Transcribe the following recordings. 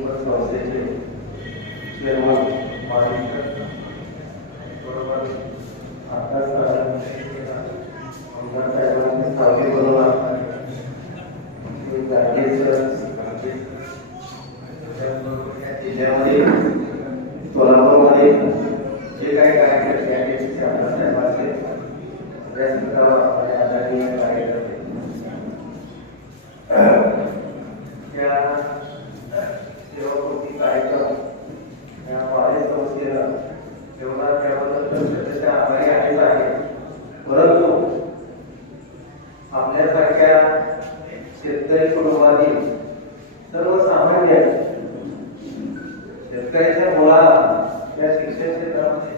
कुटुंब संस्थेचे चेअरमन बरोबर? आकाश आमदार साहेबांनी सावली जिल्ह्यामध्ये सोलापूरमध्ये जे काही कार्यक्रम या ठिकाणी आमदार साहेबांचे प्रयत्न करावा. शेतकरी कुटुंबातील सर्वसामान्य शेतकऱ्याच्या मुलाला या शिक्षण क्षेत्रामध्ये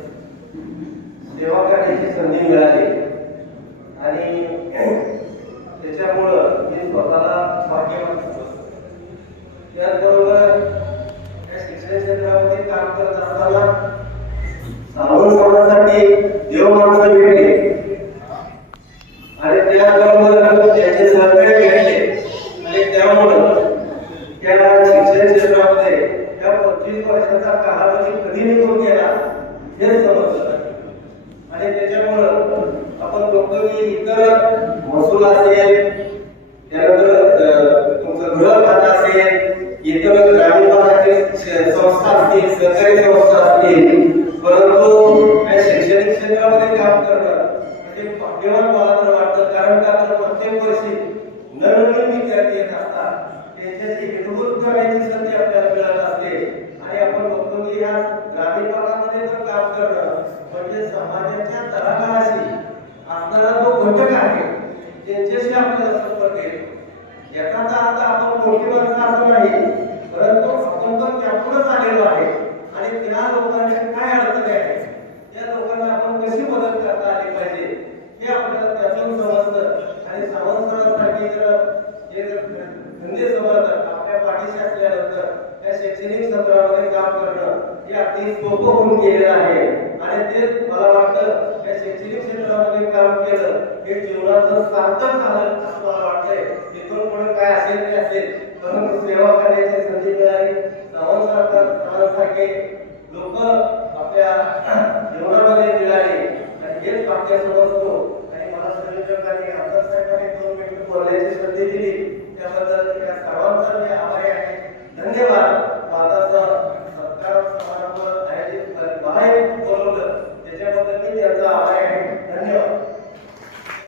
सेवा करण्याची संधी मिळाली. आणि त्याच्यामुळं मी स्वतःला भाग्यवान समजतो त्याचबरोबर या शिक्षण क्षेत्रामध्ये काम करत असताना सावळ करण्यासाठी देव माणसं भेटले. आणि त्याचबरोबर त्याचे सहकार्य भेटले आणि त्यामुळं त्या शिक्षण क्षेत्रामध्ये त्या पंचवीस वर्षाचा कालावधी कधी निघून गेला हे समजलं आणि त्याच्यामुळं आपण बघतो की इतर महसूल असेल त्यानंतर तुमचं गृह खातं असेल इतर ग्रामीण भागातील संस्था असतील सरकारी संस्था असतील परंतु शैक्षणिक क्षेत्रामध्ये काम करणं म्हणजे भाग्यवान मला तर वाटतं. कारण का? तर प्रत्येक वर्षी नवनवीन विद्यार्थी येत असतात. त्यांच्याची हिरवून संधी आपल्याला मिळत असते. आणि आपण बघतो की या ग्रामीण भागामध्ये जर काम करणं म्हणजे समाजाच्या तळागाळाशी असणारा जो घटक आहे त्यांच्याशी आपल्याला संपर्क येतो. याचा अर्थ आपण मोठी माणसं असं नाही परंतु आपण पण त्यातूनच आलेलो आहे. आणि त्या लोकांच्या काय अडचणी आहेत त्या लोकांना आपण कशी मदत करता आली पाहिजे हे आपल्याला त्यातून समजतं. आणि सावंत जर हे धंदे त्या शैक्षणिक सत्रामध्ये काम करणं हे अगदी सोपं होऊन गेलेलं आहे. आणि ते मला वाटतं त्या शैक्षणिक क्षेत्रामध्ये काम केलं हे जीवनाचं सार्थक झालं असं मला वाटतंय. तिथून पुढे काय असेल ते असेल. परंतु सेवा करण्याची संधी मिळाली. सावंत सरांसारखे लोक आपल्या जीवनामध्ये मिळाले. आणि हेच वाक्य समजतो आणि मला संयोजकांनी आमचा